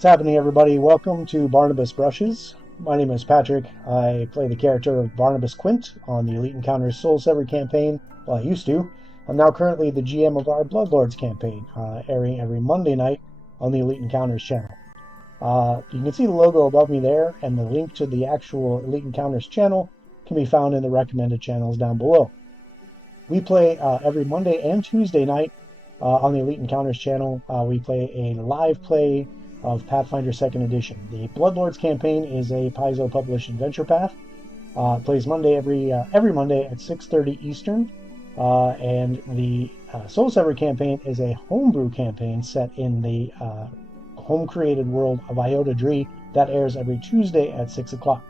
What's happening, everybody? Welcome to Barnabas Brushes. My name is Patrick. I play the character of Barnabas Quint on the Elite Encounters Soul Sever campaign. Well, I used to. I'm now currently the GM of our Bloodlords campaign, airing every Monday night on the Elite Encounters channel. You can see the logo above me there, and the link to the actual Elite Encounters channel can be found in the recommended channels down below. We play every Monday and Tuesday night on the Elite Encounters channel. We play a live play of Pathfinder 2nd Edition. The Bloodlords campaign is a Paizo published adventure path. It plays Monday every Monday at 6:30 Eastern, and the Soul Sever campaign is a homebrew campaign set in the home-created world of Iota Dree that airs every Tuesday at 6 o'clock.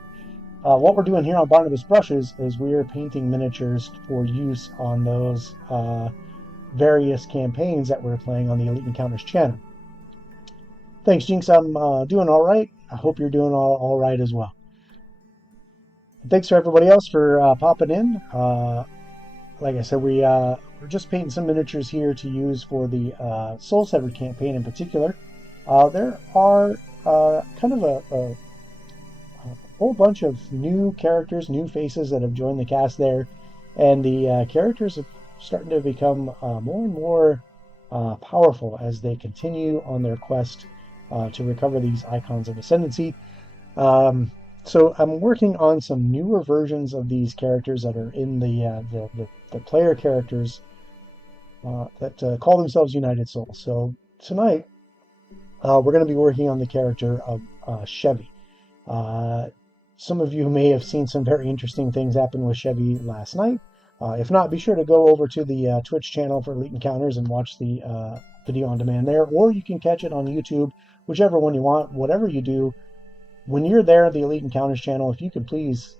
What we're doing here on Barnabas Brushes is we're painting miniatures for use on those various campaigns that we're playing on the Elite Encounters channel. Thanks, Jinx. I'm doing all right. I hope you're doing all right as well. Thanks to everybody else for popping in. Like I said, we're just painting some miniatures here to use for the Soul Sever campaign in particular. There are kind of a whole bunch of new characters, new faces that have joined the cast there, and the characters are starting to become more and more powerful as they continue on their quest to recover these icons of ascendancy. So I'm working on some newer versions of these characters that are in the player characters that call themselves United Souls. So tonight we're going to be working on the character of Chevy. Some of you may have seen some very interesting things happen with Chevy last night. If not, be sure to go over to the Twitch channel for Elite Encounters and watch the video on demand there, or you can catch it on YouTube, whichever one you want. Whatever you do, when you're there at the Elite Encounters channel, if you could please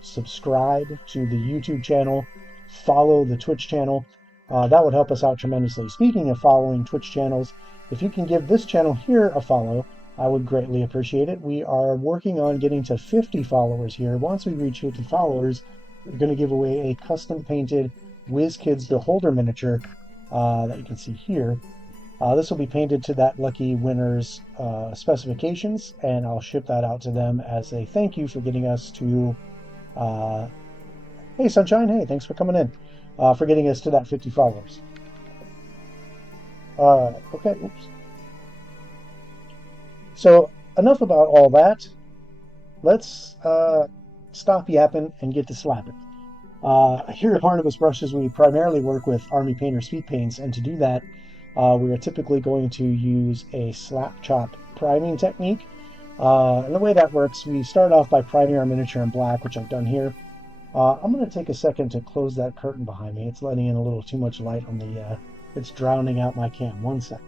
subscribe to the YouTube channel, follow the Twitch channel. That would help us out tremendously. Speaking of following Twitch channels, if you can give this channel here a follow, I would greatly appreciate it. We are working on getting to 50 followers here. Once we reach 50 followers, we're going to give away a custom painted WizKids Beholder miniature that you can see here. This will be painted to that lucky winner's specifications, and I'll ship that out to them as a thank you for getting us to... hey, Sunshine, hey, thanks for coming in. For getting us to that 50 followers. Okay, oops. So, enough about all that. Let's stop yapping and get to slapping. Here at Barnabas Brushes, we primarily work with Army Painter speed paints, and to do that, we are typically going to use a slap chop priming technique. And the way that works, we start off by priming our miniature in black, which I've done here. I'm going to take a second to close that curtain behind me. It's letting in a little too much light on the... it's drowning out my cam. One second.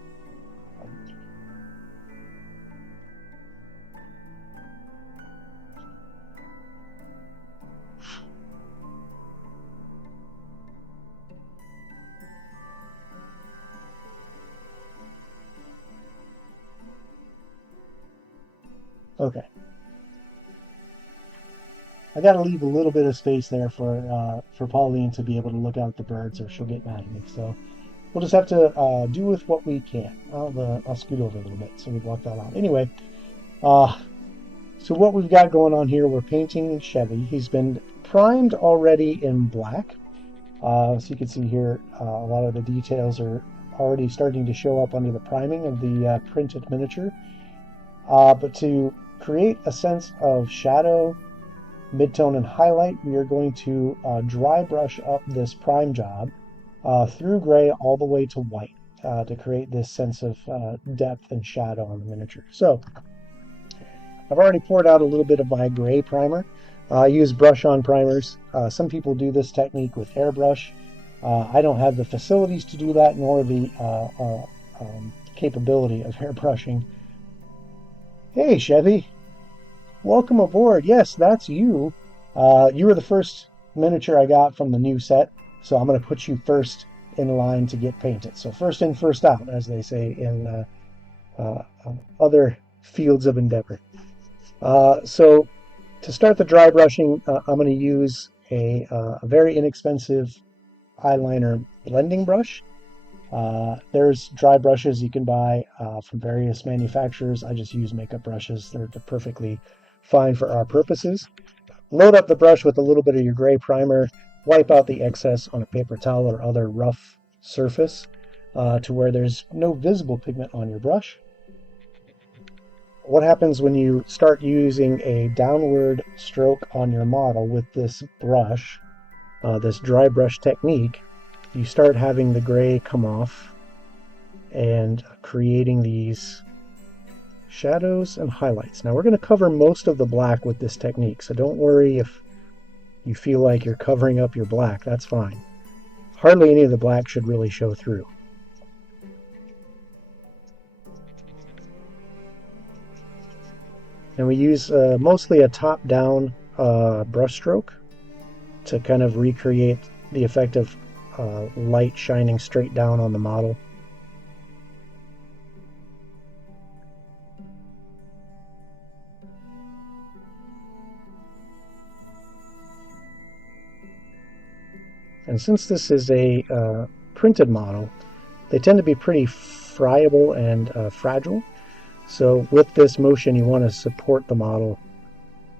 Okay. I got to leave a little bit of space there for Pauline to be able to look out at the birds, or she'll get mad at me. So we'll just have to do with what we can. I'll scoot over a little bit so we block that out. Anyway, so what we've got going on here, we're painting Chevy. He's been primed already in black. So you can see here a lot of the details are already starting to show up under the priming of the printed miniature. But to create a sense of shadow, midtone, and highlight, we are going to dry brush up this prime job through gray all the way to white to create this sense of depth and shadow on the miniature. So I've already poured out a little bit of my gray primer. I use brush-on primers. Some people do this technique with airbrush. I don't have the facilities to do that, nor the capability of airbrushing. Hey, Chevy. Welcome aboard. Yes, that's you. You were the first miniature I got from the new set, so I'm going to put you first in line to get painted. So first in, first out, as they say in other fields of endeavor. So to start the dry brushing, I'm going to use a very inexpensive eyeliner blending brush. There's dry brushes you can buy from various manufacturers. I just use makeup brushes. They're perfectly fine for our purposes. Load up the brush with a little bit of your gray primer. Wipe out the excess on a paper towel or other rough surface to where there's no visible pigment on your brush. What happens when you start using a downward stroke on your model with this brush, this dry brush technique, you start having the gray come off and creating these shadows and highlights. Now we're going to cover most of the black with this technique, so don't worry if you feel like you're covering up your black, that's fine. Hardly any of the black should really show through. And we use mostly a top-down brush stroke to kind of recreate the effect of light shining straight down on the model. And since this is a printed model, they tend to be pretty friable and fragile. So with this motion, you want to support the model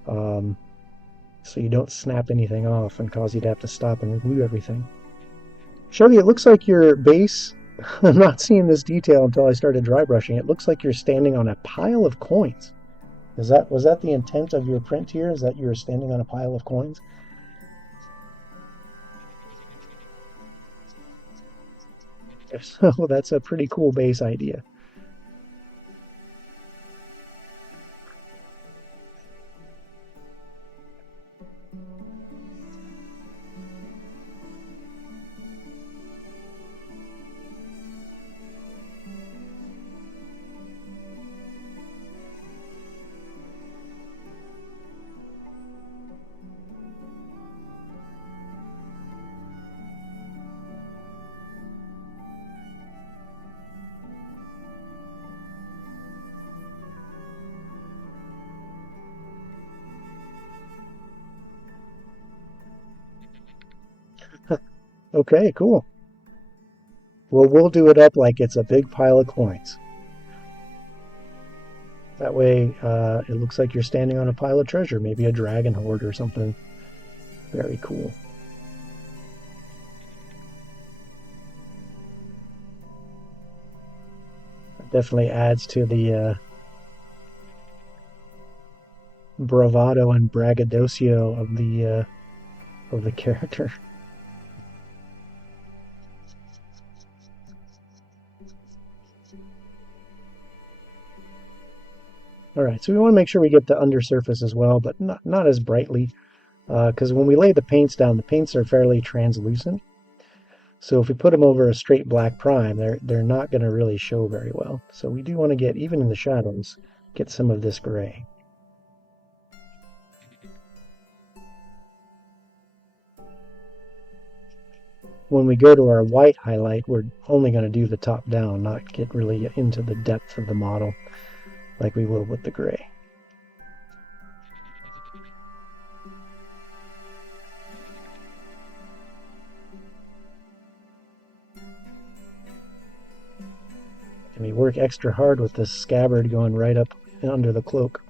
so you don't snap anything off and cause you to have to stop and glue everything. Chevy, it looks like your base, I'm not seeing this detail until I started dry brushing, it looks like you're standing on a pile of coins. Was that the intent of your print here? Is that you're standing on a pile of coins? If so, that's a pretty cool base idea. Okay, cool. Well, we'll do it up like it's a big pile of coins. That way, it looks like you're standing on a pile of treasure, maybe a dragon hoard or something. Very cool. It definitely adds to the bravado and braggadocio of the character. All right, so we want to make sure we get the undersurface as well, but not as brightly, because when we lay the paints down, the paints are fairly translucent. So if we put them over a straight black prime, they're not going to really show very well. So we do want to get, even in the shadows, get some of this gray. When we go to our white highlight, we're only going to do the top down, not get really into the depth of the model like we will with the gray. And we work extra hard with this scabbard going right up under the cloak.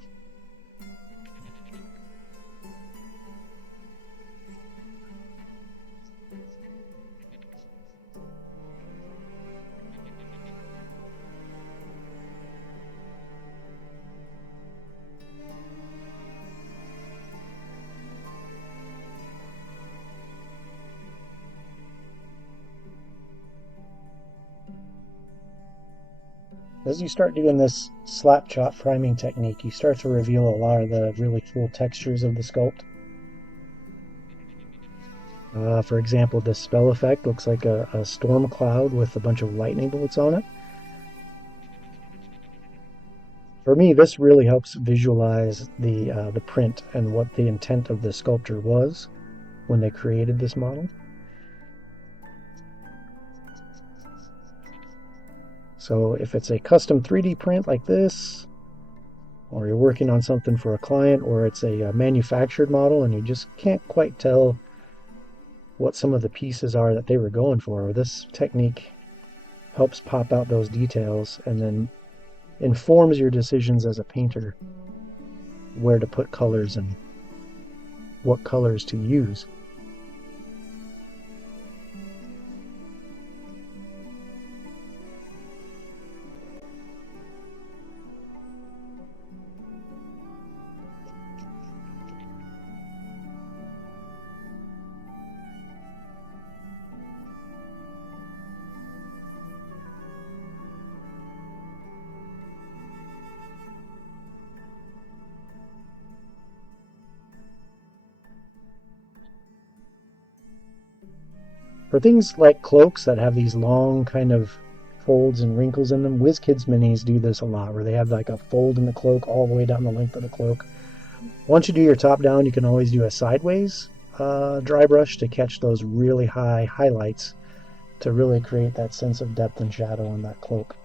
As you start doing this slap chop priming technique, you start to reveal a lot of the really cool textures of the sculpt. For example, this spell effect looks like a storm cloud with a bunch of lightning bolts on it. For me, this really helps visualize the print and what the intent of the sculptor was when they created this model. So if it's a custom 3D print like this, or you're working on something for a client, or it's a manufactured model and you just can't quite tell what some of the pieces are that they were going for, this technique helps pop out those details and then informs your decisions as a painter where to put colors and what colors to use. For things like cloaks that have these long kind of folds and wrinkles in them, WizKids minis do this a lot, where they have like a fold in the cloak all the way down the length of the cloak. Once you do your top down, you can always do a sideways dry brush to catch those really high highlights to really create that sense of depth and shadow in that cloak.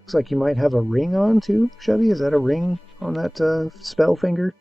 Looks like you might have a ring on too, Chevy. Is that a ring on that spell finger?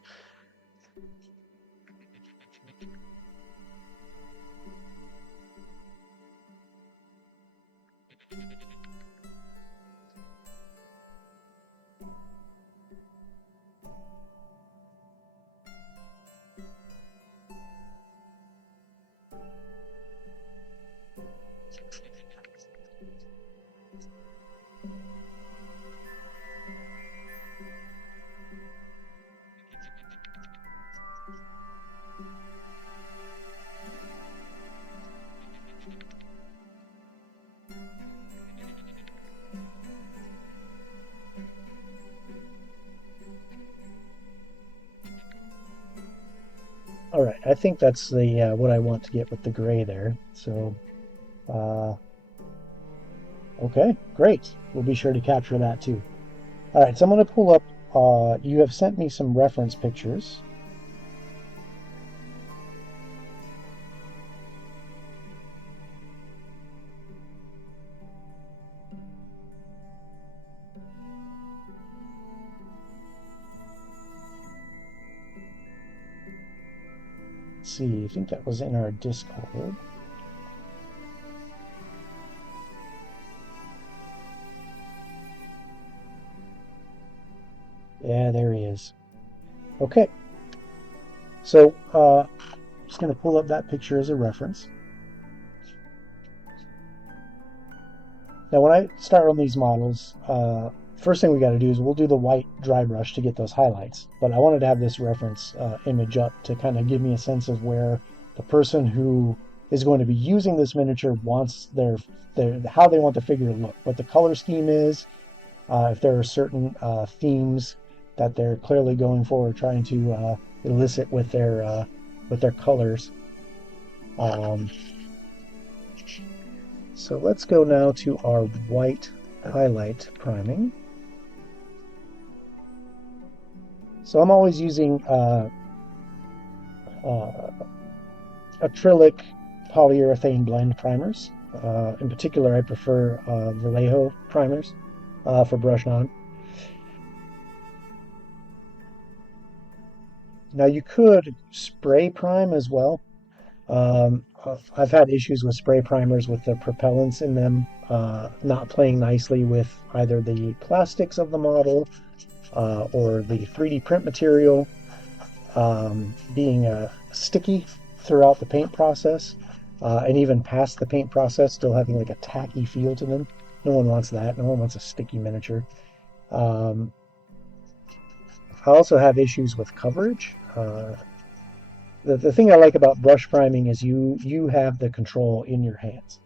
All right, I think that's the what I want to get with the gray there. So, uh, okay, great. We'll be sure to capture that too. All right, so I'm going to pull up. You have sent me some reference pictures. Let's see, I think that was in our Discord. Yeah, there he is. Okay, so I'm just going to pull up that picture as a reference. Now, when I start on these models, first thing we got to do is we'll do the white dry brush to get those highlights. But I wanted to have this reference image up to kind of give me a sense of where the person who is going to be using this miniature wants their how they want the figure to look, what the color scheme is, if there are certain themes that they're clearly going for, or trying to elicit with their colors. So let's go now to our white highlight priming. So I'm always using acrylic polyurethane blend primers. In particular, I prefer Vallejo primers for brush on. Now you could spray prime as well. I've had issues with spray primers with the propellants in them not playing nicely with either the plastics of the model or the 3D print material being sticky throughout the paint process and even past the paint process, still having like a tacky feel to them. No one wants that. No one wants a sticky miniature. I also have issues with coverage. The thing I like about brush priming is you have the control in your hands.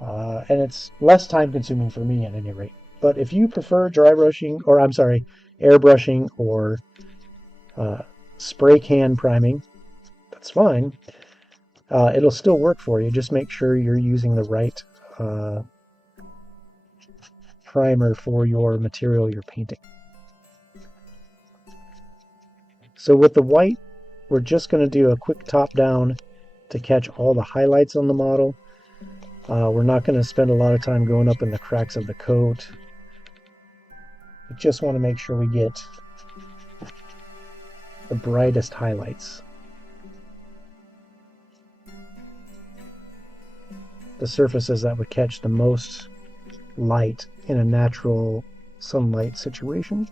And it's less time consuming for me at any rate. But if you prefer dry brushing, or I'm sorry, airbrushing or spray can priming, that's fine. It'll still work for you. Just make sure you're using the right primer for your material you're painting. So with the white, we're just going to do a quick top down to catch all the highlights on the model. We're not going to spend a lot of time going up in the cracks of the coat. I just want to make sure we get the brightest highlights. The surfaces that would catch the most light in a natural sunlight situation.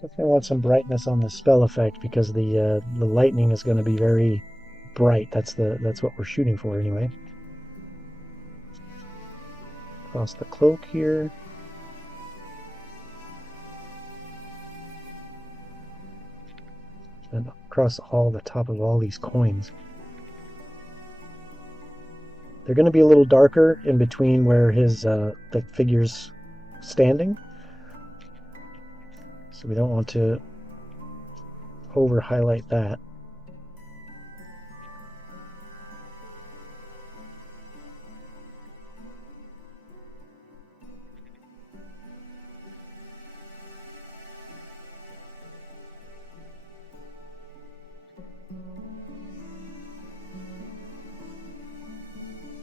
Definitely want some brightness on the spell effect because the lightning is going to be very bright. That's what we're shooting for anyway. Across the cloak here. And across all the top of all these coins. They're going to be a little darker in between where his the figure's standing. So we don't want to over highlight that.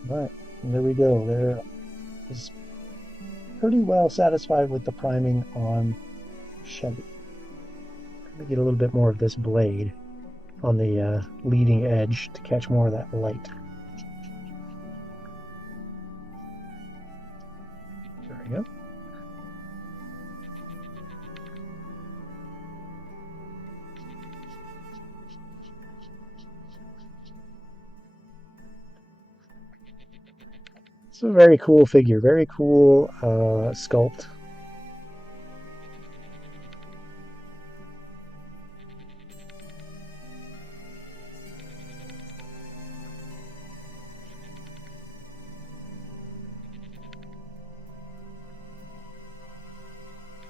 Right, there we go. There is pretty well satisfied with the priming on Chevy. Let me get a little bit more of this blade on the leading edge to catch more of that light. There we go. It's a very cool figure, very cool sculpt.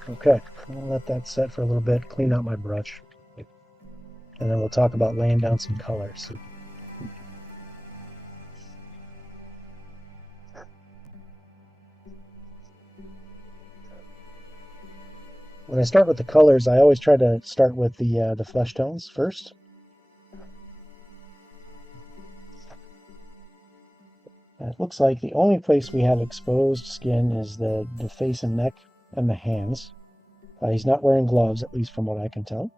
Okay, I'll let that set for a little bit, clean out my brush, and then we'll talk about laying down some colors. When I start with the colors, I always try to start with the flesh tones first. It looks like the only place we have exposed skin is the face and neck and the hands. He's not wearing gloves, at least from what I can tell.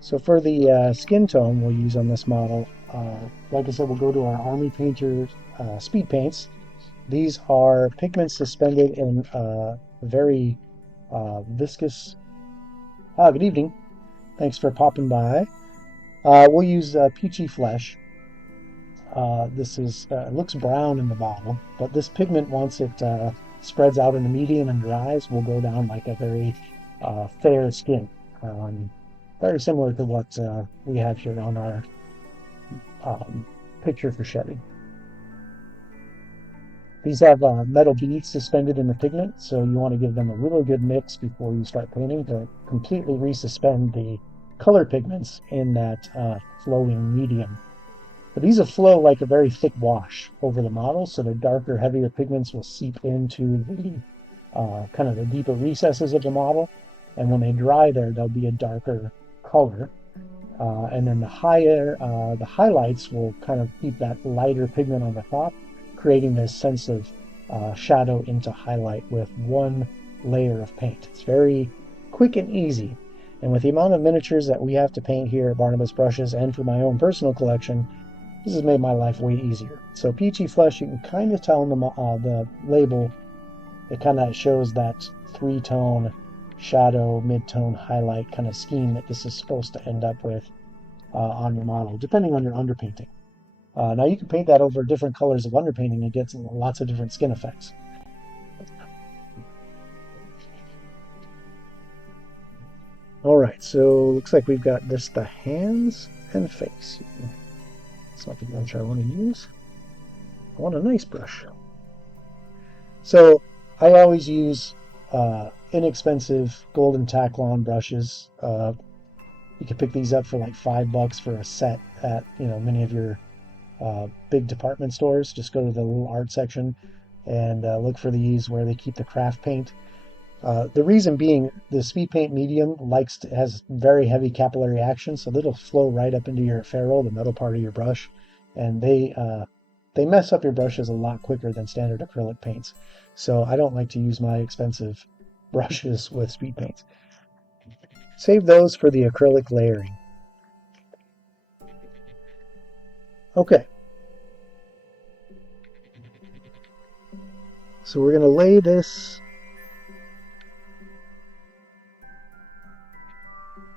So for the skin tone we'll use on this model, like I said, we'll go to our Army Painter speed paints. These are pigments suspended in very viscous... good evening. Thanks for popping by. We'll use Peachy Flesh. This is looks brown in the bottle, but this pigment, once it spreads out in the medium and dries, will go down like a very fair skin. Very similar to what we have here on our picture for Chevy. These have metal beads suspended in the pigment, so you want to give them a really good mix before you start painting to completely resuspend the color pigments in that flowing medium. But these will flow like a very thick wash over the model, so the darker, heavier pigments will seep into the kind of the deeper recesses of the model, and when they dry there, there'll be a darker color. And then the highlights will kind of keep that lighter pigment on the top, creating this sense of shadow into highlight with one layer of paint. It's very quick and easy. And with the amount of miniatures that we have to paint here at Barnabas Brushes and for my own personal collection, This has made my life way easier. So peachy flush, you can kind of tell in the label, it kind of shows that three-tone shadow, mid-tone highlight kind of scheme that this is supposed to end up with on your model, depending on your underpainting. Now you can paint that over different colors of underpainting and get lots of different skin effects. Alright, so looks like we've got this, the hands and face. That's not the brush I want to use. I want a nice brush. So I always use inexpensive golden Taklon brushes. You can pick these up for like $5 for a set at many of your big department stores. Just go to the little art section and look for these where they keep the craft paint. The reason being, the speed paint medium has very heavy capillary action, so it'll flow right up into your ferrule, the metal part of your brush, and they mess up your brushes a lot quicker than standard acrylic paints. So I don't like to use my expensive brushes with speed paints. Save those for the acrylic layering. Okay. So we're going to lay this,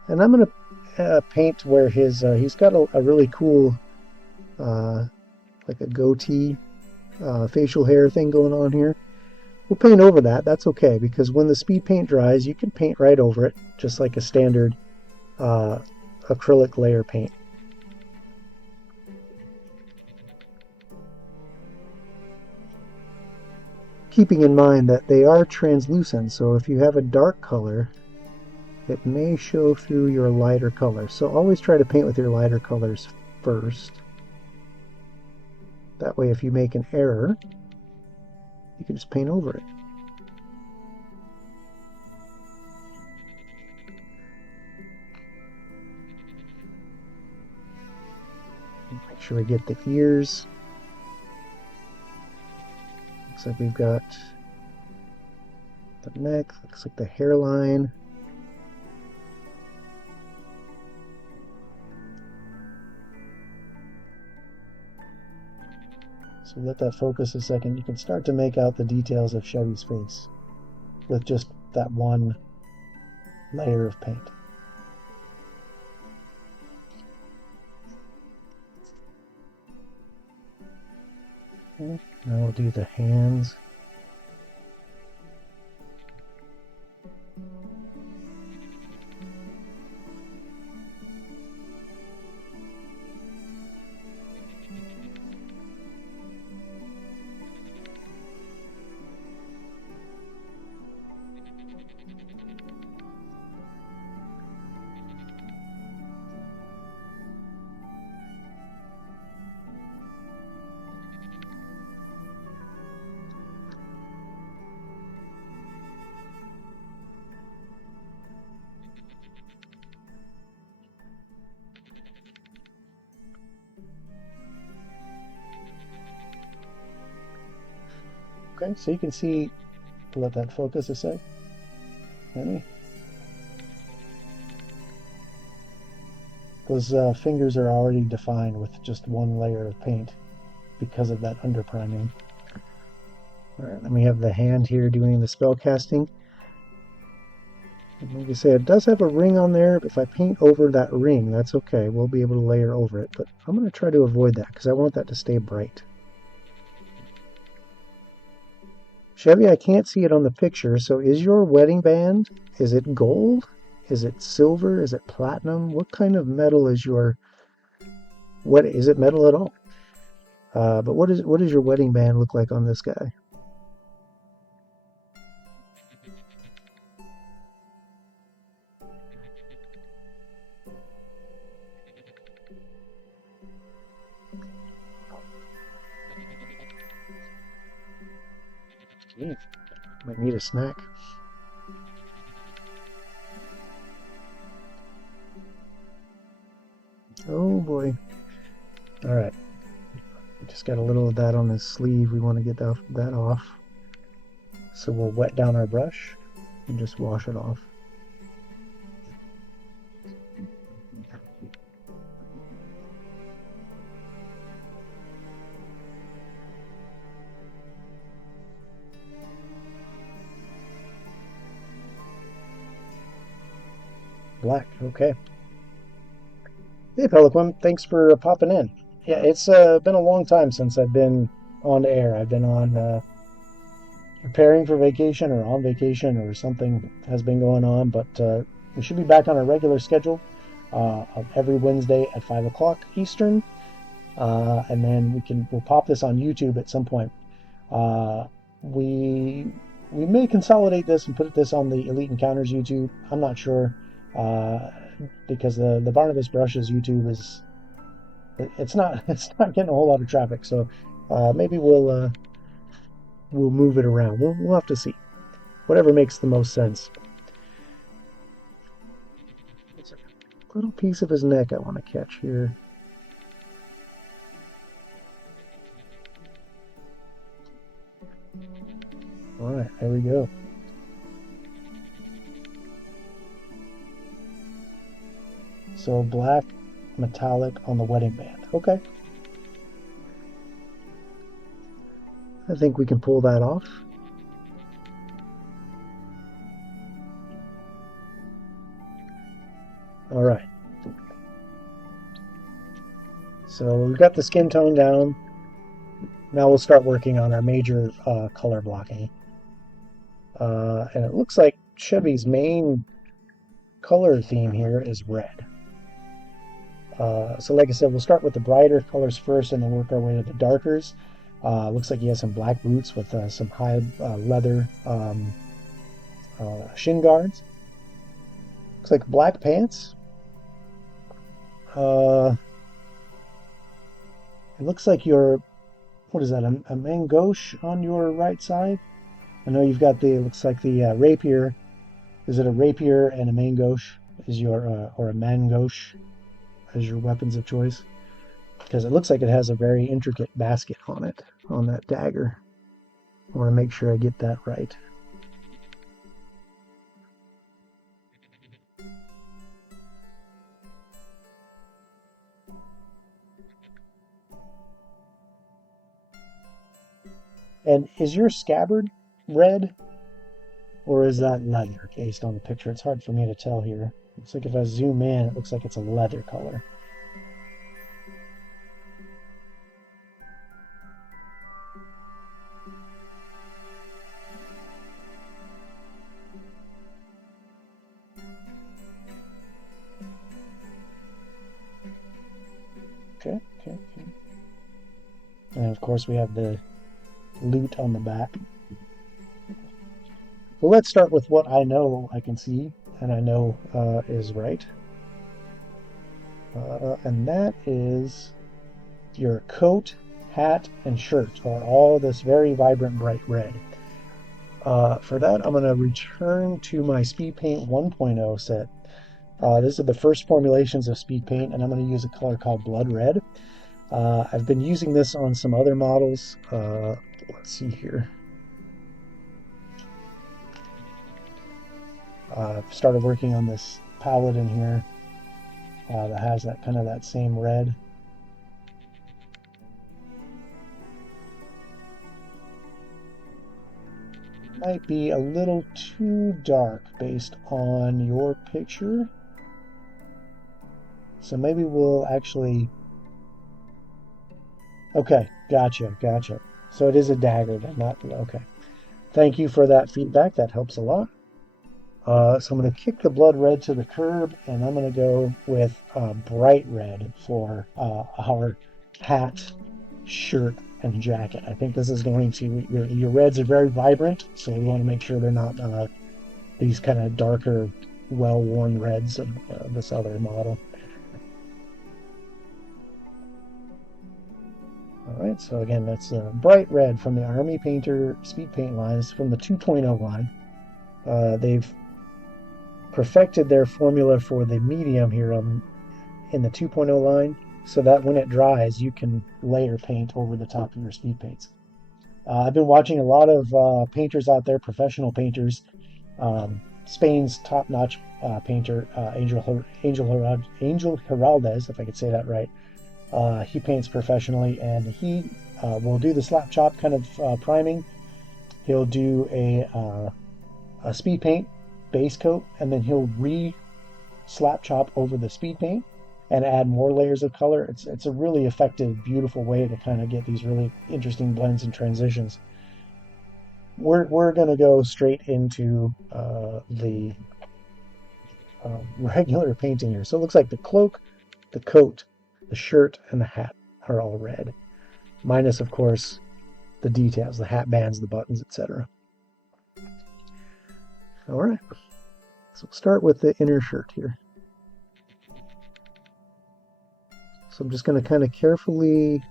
and I'm going to paint where he's got a really cool like a goatee facial hair thing going on here. We'll paint over that. That's okay, because when the speed paint dries, you can paint right over it, just like a standard acrylic layer paint. Keeping in mind that they are translucent, so if you have a dark color, it may show through your lighter color. So always try to paint with your lighter colors first. That way, if you make an error, you can just paint over it. Make sure we get the ears. Looks like we've got the neck, looks like the hairline. So let that focus a second. You can start to make out the details of Chevy's face with just that one layer of paint. Now we'll do the hands. Okay, so you can see, let that focus a sec. Maybe. Those fingers are already defined with just one layer of paint because of that under priming. Alright, then we have the hand here doing the spell casting. And like I say, it does have a ring on there, but if I paint over that ring, that's okay. We'll be able to layer over it, but I'm going to try to avoid that because I want that to stay bright. Chevy, I can't see it on the picture, so is your wedding band, is it gold? Is it silver? Is it platinum? What kind of metal is your... What is it metal at all? But what does your wedding band look like on this guy? Might need a snack. Oh boy. Alright. Just got a little of that on his sleeve. We want to get that off. So we'll wet down our brush and just wash it off. Black. Okay. Hey, Peliquin. Thanks for popping in. Yeah, it's been a long time since I've been on air. I've been on preparing for vacation or on vacation or something has been going on, but we should be back on a regular schedule of every Wednesday at 5 o'clock Eastern. And then we'll pop this on YouTube at some point. Uh, we we may consolidate this and put this on the Elite Encounters YouTube. I'm not sure uh, because the Barnabas Brushes YouTube is it's not it's not getting a whole lot of traffic. So maybe we'll move it around. We'll have to see. Whatever makes the most sense. It's a little piece of his neck I want to catch here. All right, there we go. So black metallic on the wedding band. Okay. I think we can pull that off. All right. So we've got the skin tone down. Now we'll start working on our major color blocking. And it looks like Chevy's main color theme here is red. So like I said, we'll start with the brighter colors first and then work our way to the darkers. Looks like he has some black boots with some high leather shin guards. Looks like black pants. It looks like what is that, a mangoche on your right side? I know you've got looks like the rapier. Is it a rapier and a mangoche is your, or a mangoche as your weapons of choice? Because it looks like it has a very intricate basket on it, on that dagger. I want to make sure I get that right. And is your scabbard red? Or is that leather based on the picture? It's hard for me to tell here. Looks like if I zoom in, it looks like it's a leather color. Okay. And of course we have the loot on the back. Well, let's start with what I know I can see and I know is right. And that is your coat, hat, and shirt are all this very vibrant bright red. For that, I'm going to return to my Speed Paint 1.0 set. These are the first formulations of Speed Paint, and I'm going to use a color called Blood Red. I've been using this on some other models. Let's see here. I've started working on this paladin here that has that kind of that same red. Might be a little too dark based on your picture. So maybe we'll actually... Okay, gotcha. So it is a dagger then, not... Okay. Thank you for that feedback. That helps a lot. So I'm going to kick the blood red to the curb, and I'm going to go with bright red for our hat, shirt, and jacket. I think this is going to... Your reds are very vibrant, so we want to make sure they're not these kind of darker, well-worn reds of this other model. Alright, so again, that's bright red from the Army Painter Speed Paint lines, from the 2.0 line. They've perfected their formula for the medium here in the 2.0 line, so that when it dries, you can layer paint over the top of your speed paints. I've been watching a lot of painters out there, professional painters. Spain's top-notch painter, Angel Heraldez, if I could say that right. He paints professionally, and he will do the slap chop kind of priming. He'll do a speed paint base coat, and then he'll slap chop over the speed paint and add more layers of color. It's a really effective, beautiful way to kind of get these really interesting blends and transitions. We're going to go straight into the regular painting here. So it looks like the cloak, the coat, the shirt, and the hat are all red, minus, of course, the details, the hat bands, the buttons, etc. All right, so we'll start with the inner shirt here. So I'm just going to kind of carefully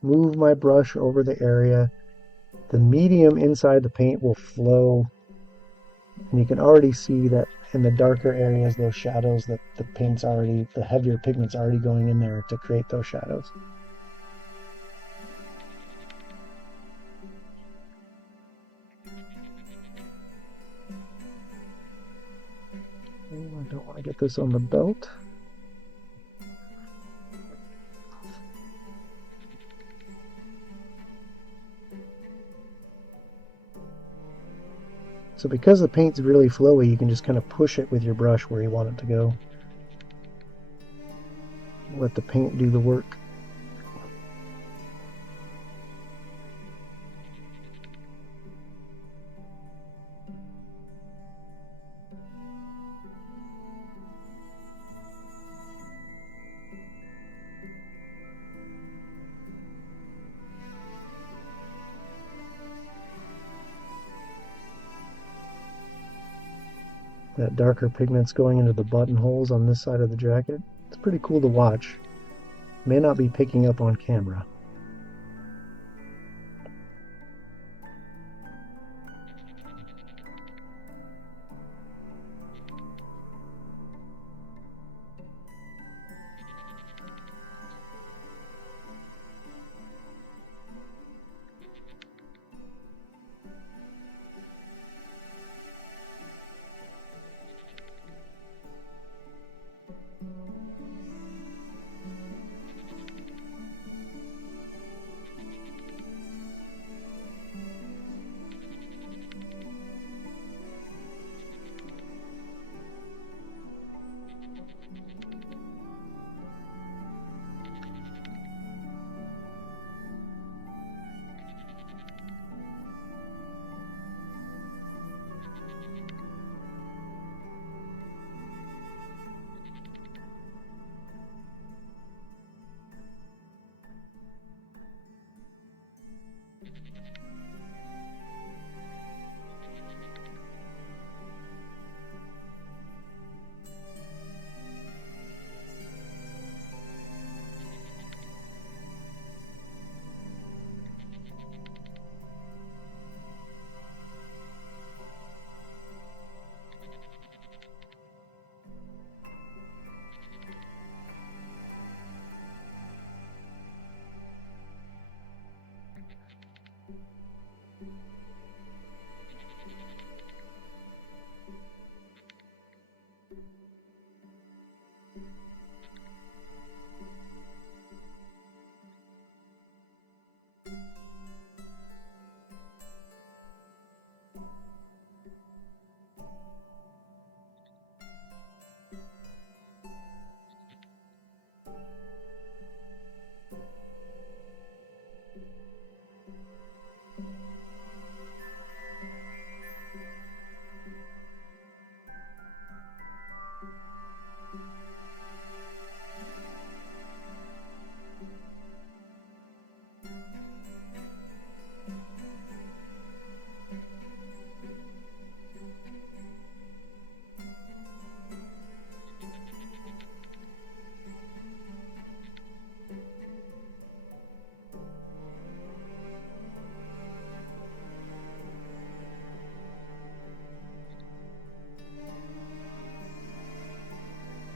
move my brush over the area. The medium inside the paint will flow, and you can already see that in the darker areas, those shadows, that the heavier pigment's already going in there to create those shadows. I don't want to get this on the belt. So because the paint's really flowy, you can just kind of push it with your brush where you want it to go. Let the paint do the work. That darker pigment's going into the buttonholes on this side of the jacket. It's pretty cool to watch. May not be picking up on camera.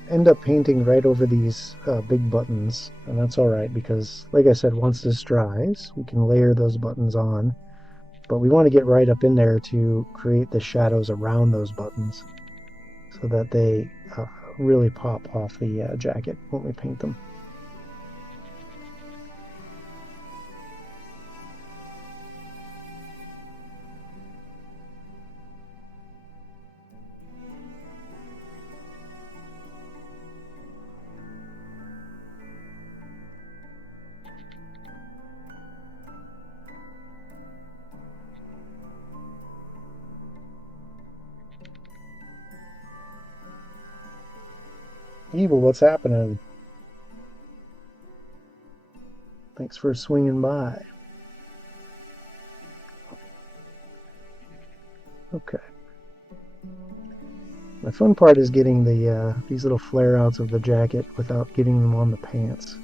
End up painting right over these big buttons, and that's all right because, like I said, once this dries, we can layer those buttons on, but we want to get right up in there to create the shadows around those buttons so that they really pop off the jacket when we paint them. Evil, what's happening? Thanks for swinging by. Okay. The fun part is getting these little flare outs of the jacket without getting them on the pants.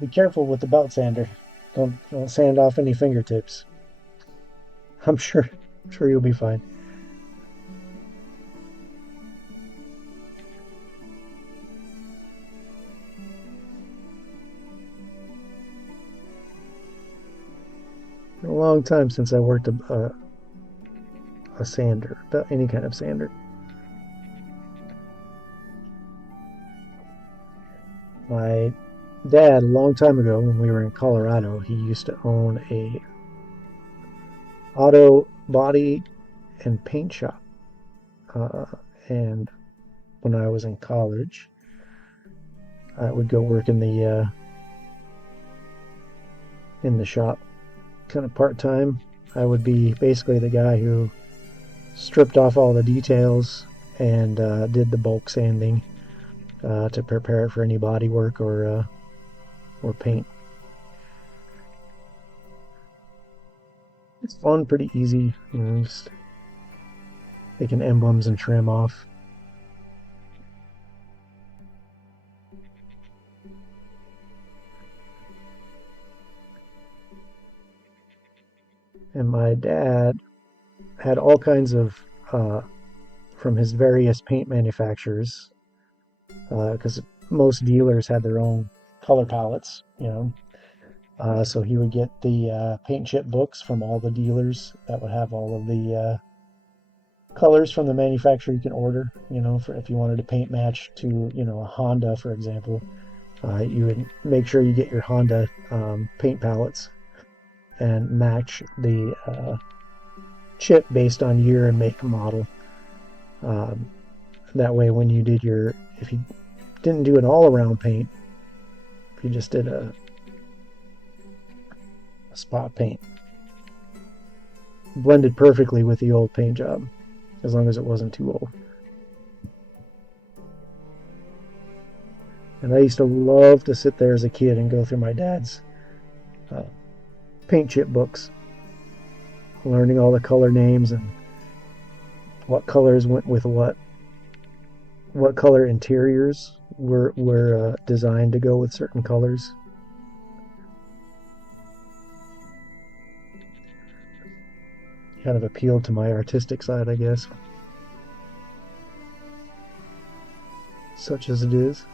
Be careful with the belt sander. Don't sand off any fingertips. I'm sure you'll be fine. A long time since I worked a sander, any kind of sander. My dad, a long time ago when we were in Colorado, he used to own a auto body and paint shop. Uh, and when I was in college, I would go work in the shop, kind of part time. I would be basically the guy who stripped off all the details and did the bulk sanding to prepare it for any body work or paint. It's fun, pretty easy, just making emblems and trim off. And my dad had all kinds of from his various paint manufacturers, because most dealers had their own color palettes, so he would get the paint chip books from all the dealers that would have all of the colors from the manufacturer you can order, for if you wanted to paint match to, a Honda, for example. You would make sure you get your Honda paint palettes and match the chip based on year and make and model. That way when you did if you didn't do an all-around paint, if you just did a spot paint, blended perfectly with the old paint job, as long as it wasn't too old. And I used to love to sit there as a kid and go through my dad's paint chip books, learning all the color names and what colors went with what color interiors were designed to go with certain colors. Kind of appealed to my artistic side, I guess, such as it is.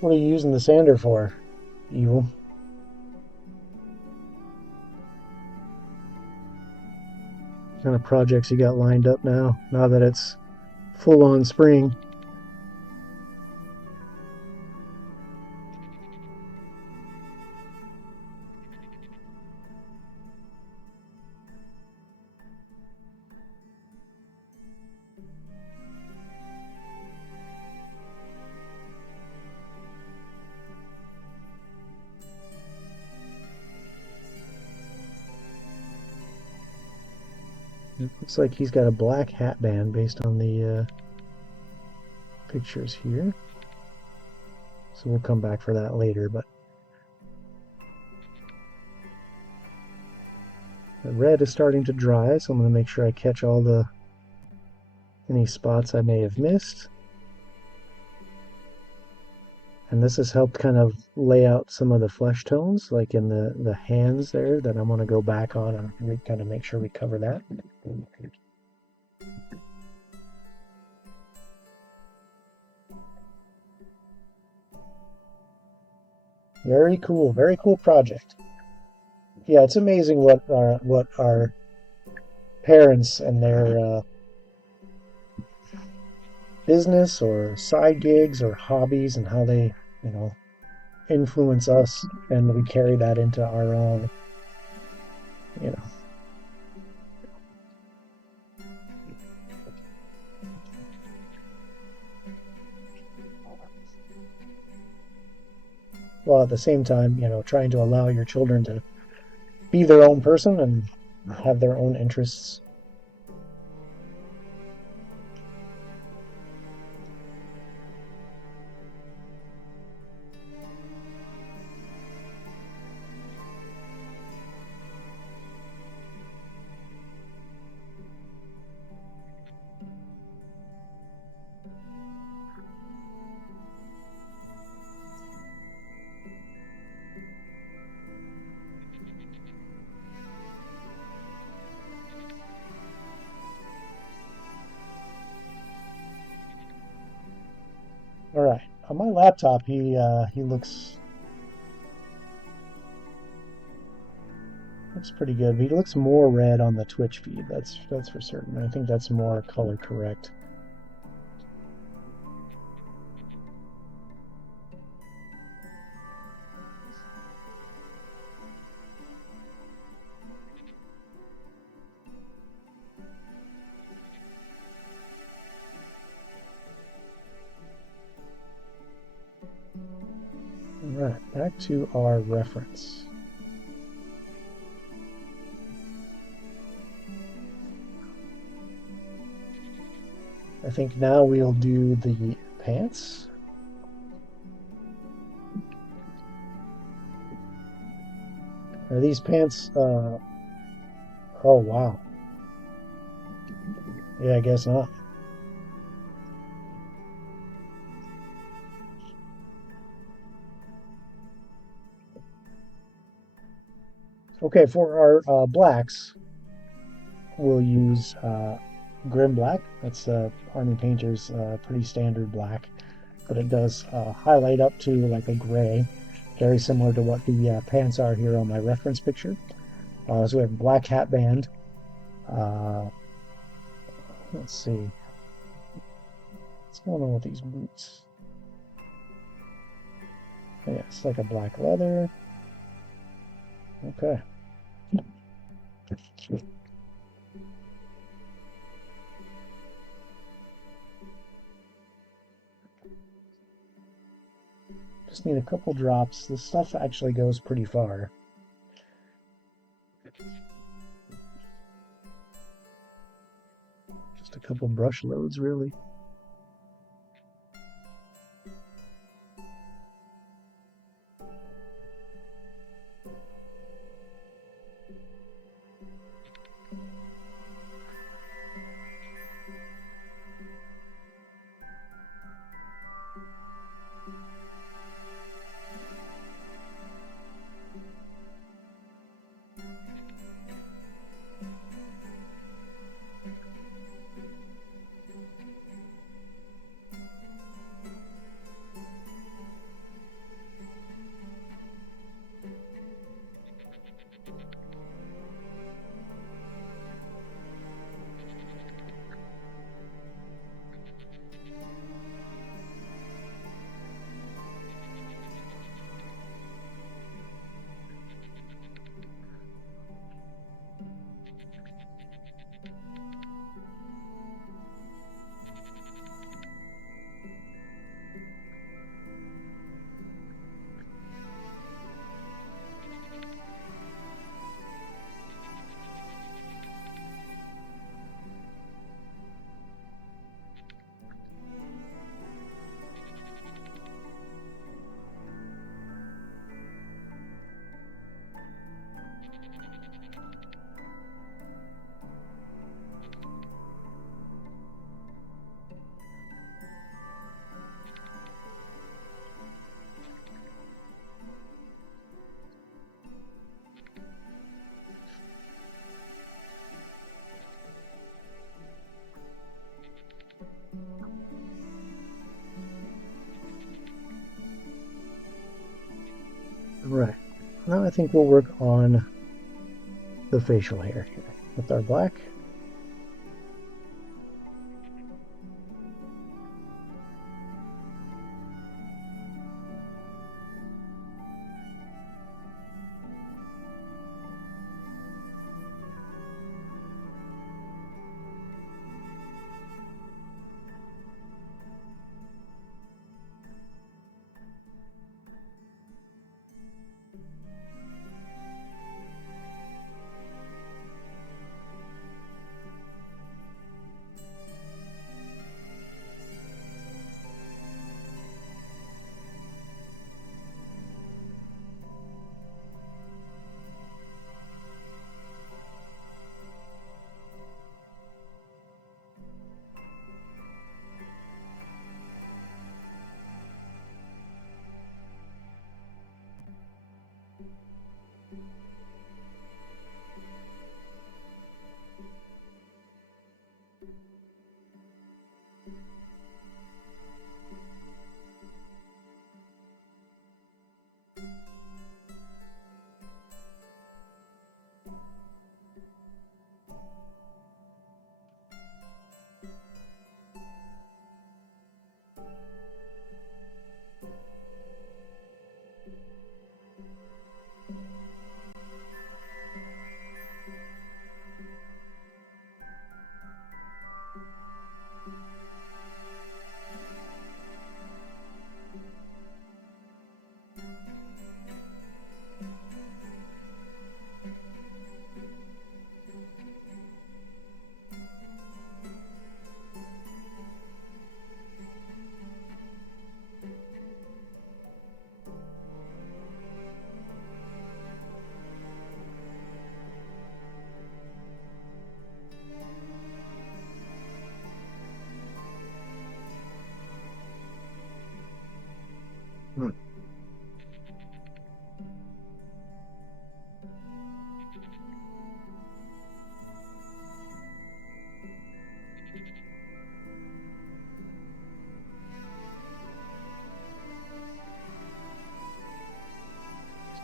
What are you using the sander for, Evil? What kind of projects you got lined up now that it's full on spring? It looks like he's got a black hat band based on the pictures here. So we'll come back for that later, but the red is starting to dry, so I'm going to make sure I catch any spots I may have missed. And this has helped kind of lay out some of the flesh tones, like in the hands there, that I'm going to go back on and kind of make sure we cover that. Very cool project. Yeah, it's amazing what our parents and their business or side gigs or hobbies and how they, influence us, and we carry that into our own, while at the same time, trying to allow your children to be their own person and have their own interests. All right, on my laptop, he looks pretty good. But he looks more red on the Twitch feed. That's for certain. I think that's more color correct. All right, back to our reference. I think now we'll do the pants. Are these pants, oh wow. Yeah, I guess not. Okay, for our blacks, we'll use Grim Black. That's Army Painter's pretty standard black, but it does highlight up to like a gray, very similar to what the pants are here on my reference picture. So we have a black hat band. Uh, let's see. What's going on with these boots? Oh, yeah, it's like a black leather. Okay. Just need a couple drops. This stuff actually goes pretty far. Just a couple brush loads, really. Right. Now I think we'll work on the facial hair here with our black.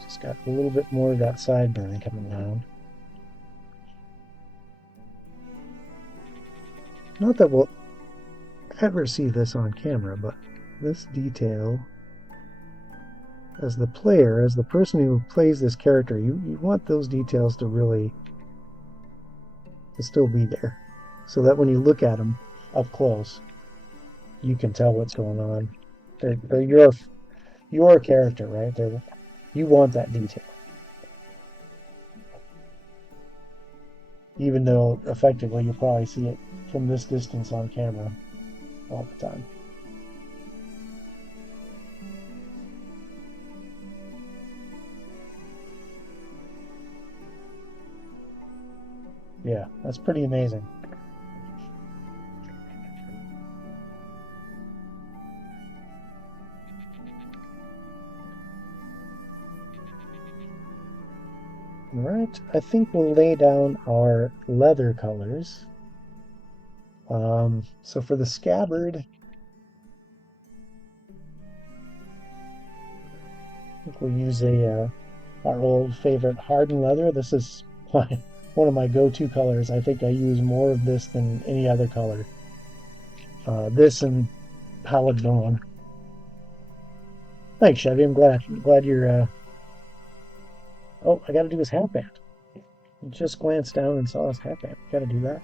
It's got a little bit more of that sideburn coming down. Not that we'll ever see this on camera, but this detail, as the player, as the person who plays this character, you want those details to really to still be there, so that when you look at them up close, you can tell what's going on. They're your character, right? You want that detail, even though effectively you probably see it from this distance on camera all the time. Yeah, that's pretty amazing. All right, I think we'll lay down our leather colors. So for the scabbard, I think we'll use our old favorite hardened leather. This is one of my go-to colors. I think I use more of this than any other color. This and pallid bone. Thanks, Chevy. I'm glad you're. Oh, I got to do his hatband. Just glanced down and saw his hatband. Got to do that.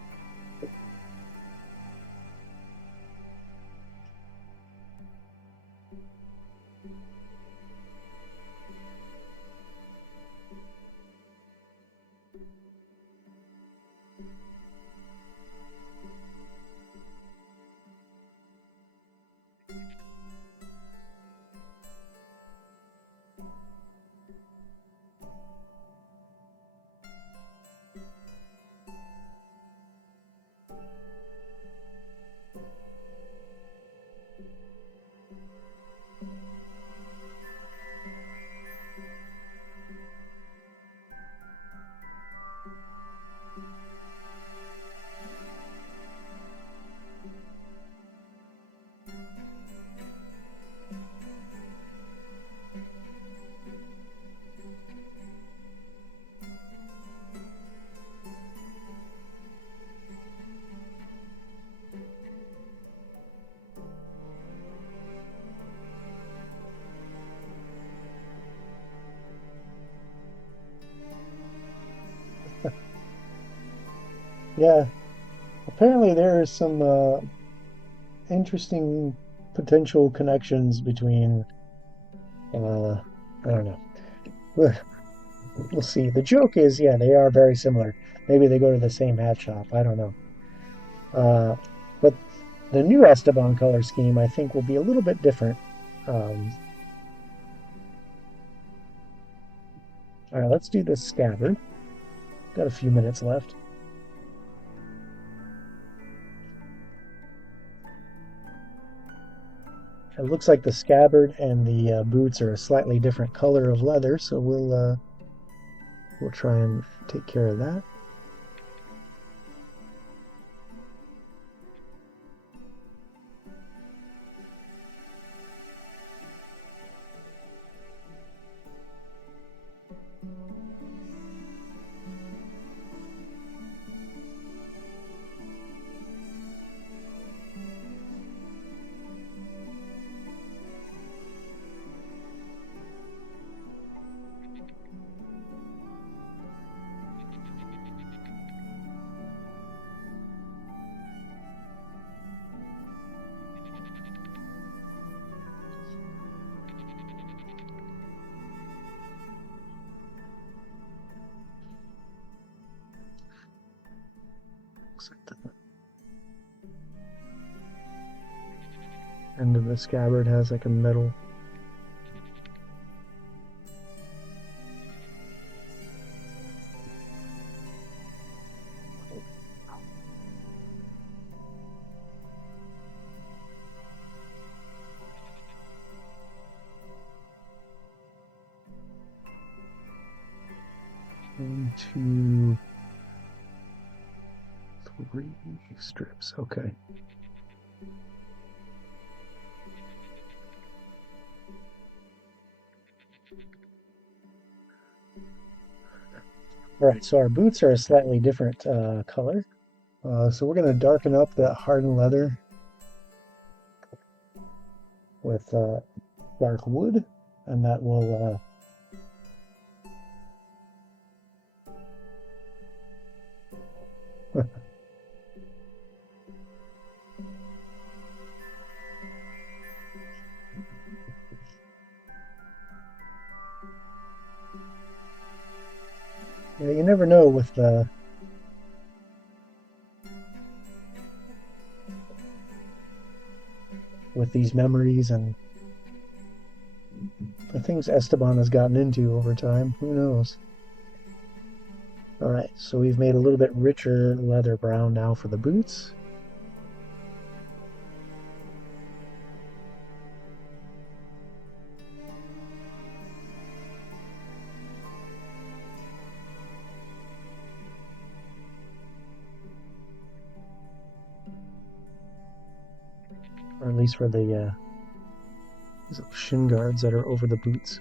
Yeah, apparently there is some interesting potential connections between. I don't know. We'll see. The joke is, yeah, they are very similar. Maybe they go to the same hat shop. I don't know. But the new Esteban color scheme, I think, will be a little bit different. Um, all right, let's do this scabbard. Got a few minutes left. It looks like the scabbard and the boots are a slightly different color of leather, so we'll try and take care of that. Looks like the end of the scabbard has like a metal. One, two, three strips. Okay. All right, so our boots are a slightly different color. So we're going to darken up that hardened leather with dark wood, and that will yeah, you never know with these memories and the things Esteban has gotten into over time. Who knows? All right, so we've made a little bit richer leather brown now for the boots. Or at least for the shin guards that are over the boots.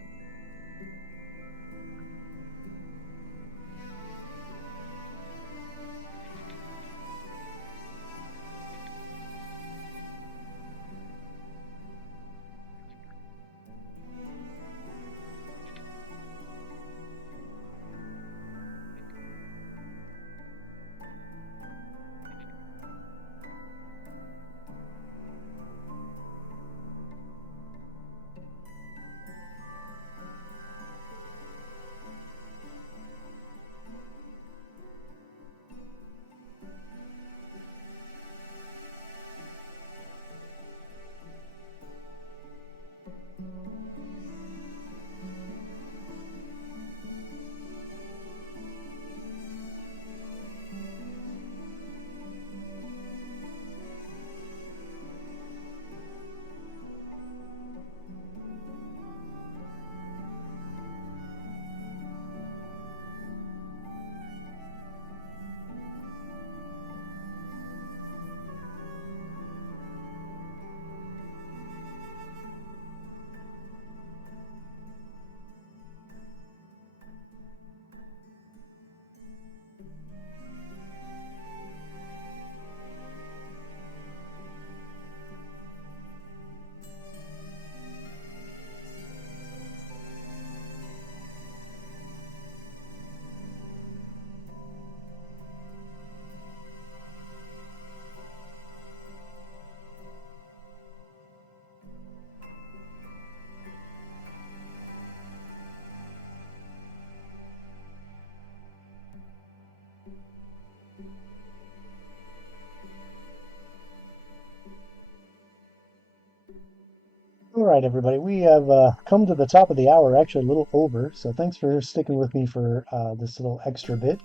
All right, everybody, we have come to the top of the hour, actually a little over, so thanks for sticking with me for this little extra bit.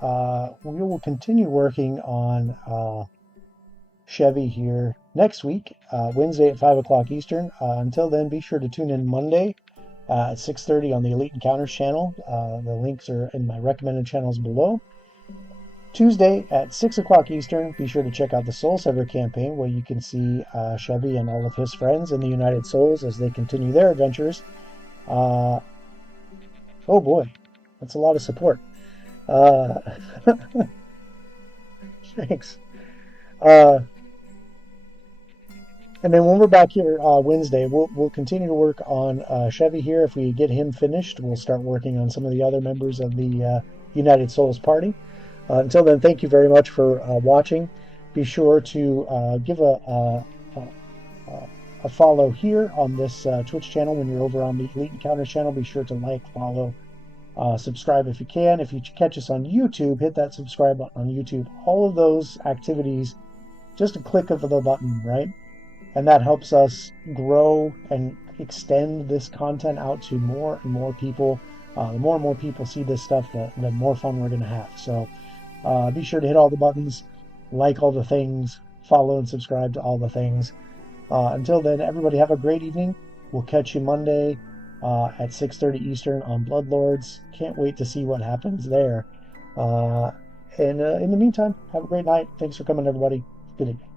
We will continue working on Chevy here next week, Wednesday at 5 o'clock Eastern. Until then, be sure to tune in Monday at 6:30 on the Elite Encounters channel. The links are in my recommended channels below. Tuesday at 6 o'clock Eastern, be sure to check out the Soul Saver campaign where you can see Chevy and all of his friends in the United Souls as they continue their adventures. Oh boy, that's a lot of support. Uh, thanks. Uh, and then when we're back here Wednesday, we'll continue to work on Chevy here. If we get him finished, we'll start working on some of the other members of the United Souls party. Until then, thank you very much for watching. Be sure to give a follow here on this Twitch channel. When you're over on the Elite Encounters channel, be sure to like, follow, subscribe if you can. If you catch us on YouTube, hit that subscribe button on YouTube. All of those activities, just a click of the button, right? And that helps us grow and extend this content out to more and more people. The more and more people see this stuff, the more fun we're going to have. So be sure to hit all the buttons, like all the things, follow and subscribe to all the things. Until then, everybody have a great evening. We'll catch you Monday at 6:30 Eastern on Bloodlords. Can't wait to see what happens there. And in the meantime, have a great night. Thanks for coming, everybody. Good evening.